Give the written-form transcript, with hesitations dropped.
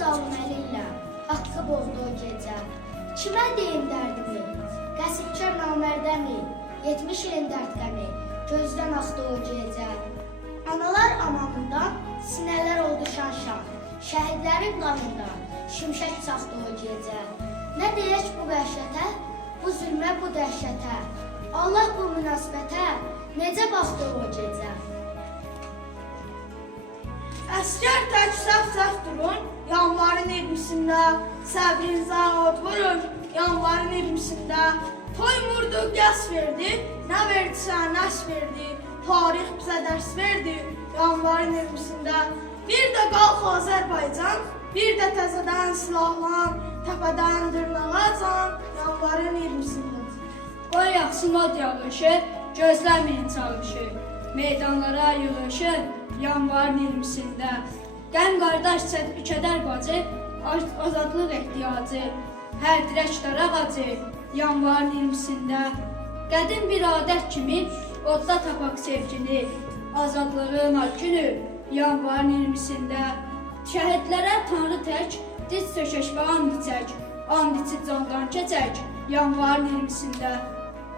zalım əliylə, haqqı bozdu o gecə. Kimə deyim dərdimi, qəsbkar namərdəmi, 70 ilin dərdləmi, gözdən axdı o gecə. Analar amanından, sinələr oldu şan-şan, şəhidlərin qanından, şimşək çaxdı o gecə. Nə deyək bu vəhşətə, bu zülmə, bu dəhşətə, Allah bu münasibətə necə baxdı o gecə. Əskər tək saf-saf durun, yanvarın 20'sində, səbrinizə od vurun, yanvarın 20'sində. Toymurdu, qəs verdi, nə verdisə nəs verdi, tarix bizə dərs verdi, yanvarın 20'sində. Bir də qalx Azərbaycan, bir də təzədən silahlan, təpədən dırnağacan, yanvarın 20'sində. Qoy yaxsın od yağışı, gözləməyin çalışı, meydanlara yığışın, yanvarın 20'sində. Qəm qardaş kədər bacı, azadlıq ehtiyacı, hər dirək daraq acı, yanvarın 20'sində. Qədim bir adət kimi, odda tapaq sevgini, azadlığın ad günü, yanvarın 20'sində. Şəhidlərə tanrı tək, diz sökək və and içək, and içib candan keçək, yanvarın 20'sində.